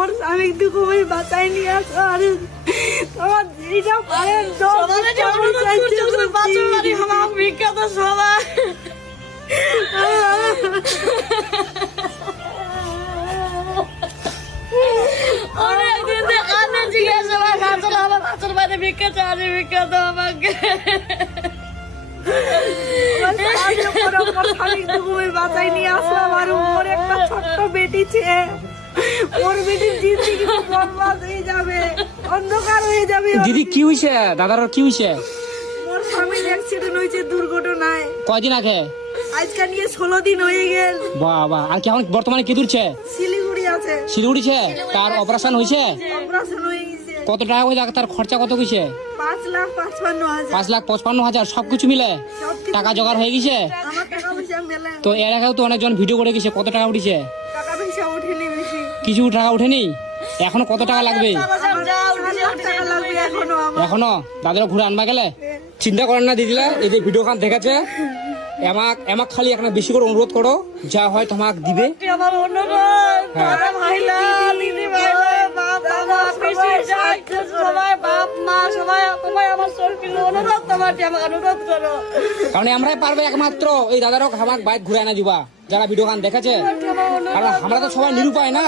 মোর স্বামী দুঃখ ভাই বাঁচাই নিয়ে আসো আর তোমার যেটা পারেন বিখ্যাত সবাই অনেকদিন কানে জিজ্ঞাসা আমার বাচ্চার বাইরে বিখ্যাত আছে বিখ্যাত আমাকে বাঁচাই নিয়ে আসলাম আর ওর একটা ছোট্ট বেটি ছে ওর বেটির জিন্দেগি বরবাদ হয়ে যাবে অন্ধকার হয়ে যাবে দিদি কি হইছে দাদার কি হইছে মোর স্বামীর অ্যাক্সিডেন্ট হয়েছে দুর্ঘটনায় কয়দিন আগে আজকে নিয়ে 16 দিন হয়ে গেল বাবা আর কেমন বর্তমানে কি দূরছে শিলিগুড়ি আছে শিলিগুড়িছে তার অপারেশন হইছে অপারেশন হয়ে গেছে কত টাকা হইছে তার খরচা কত হইছে 5,55,000 5,55,000 সবকিছু মিলে সবকিছু টাকা জোগাড় হয়ে গেছে আমার টাকা পয়সা মেলে তো এর আগেও তো অনেকজন ভিডিও করে গেছে কত টাকা উঠেছে টাকা পয়সা ওঠেনি বেশি কিছু টাকা উঠেনি এখনো কত টাকা লাগবে আমার 4 লাখ টাকা লাগবে এখনো আমার এখনো দাদারা ঘুরে আনবা গেলে চিন্তা করেন না দিদিরা এই যে ভিডিও খান দেখেছে এমাক খালি একটা বেশি করে অনুরোধ করো যা হয় তোমাক দিবে আমার অনুরোধ হ্যাঁ। দাদা ভাইলা দিদি ভাইলা বাপ দাদা পিসি যাই সবাই বাপ মা সবাই তোমায় আমার সরকারি অনুরোধ তোমার আমাকে অনুরোধ করো কারণ আমরাই পারবে একমাত্র এই দাদারও আমাক বাইক ঘুরে আনা দিবা যারা ভিডিও খান দেখেছে কারণ আমরা তো সবাই নিরুপায় না